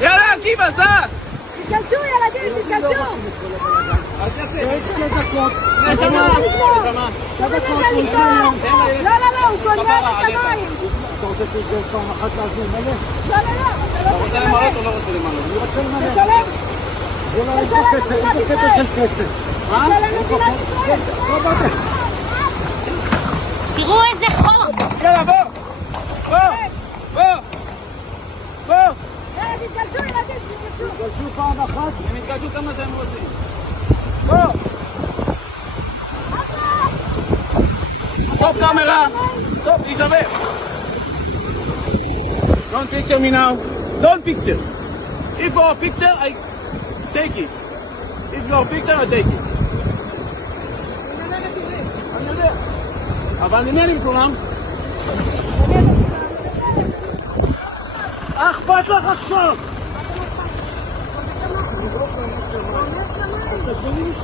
יאללה, עקיבא, זז! תתגלשו ילדים, תתגלשו! לא, הוא גונב את המים! אתה רוצה שתגלש פעם אחת להזמין מלא? לא, אתה לא רוצה למלות או לא רוצה למלות? אני רוצה למלא. תשלם! זה לא אין פה כסף, אין פה קטע של כסף. מה? לא בטח. תראו איזה חור! יאללה, בוא! תתגלשו ילדים, תתגלשו! תגלשו פעם אחת. הם יתגלשו כמה שהם רוצים. בוא! Stop camera! Stop, Isabel! Don't picture me now. Don't picture. If for a picture, I take it. If for a picture, I take it. אני יודע. אבל ממני מכולם. אכפת לך עכשיו! יש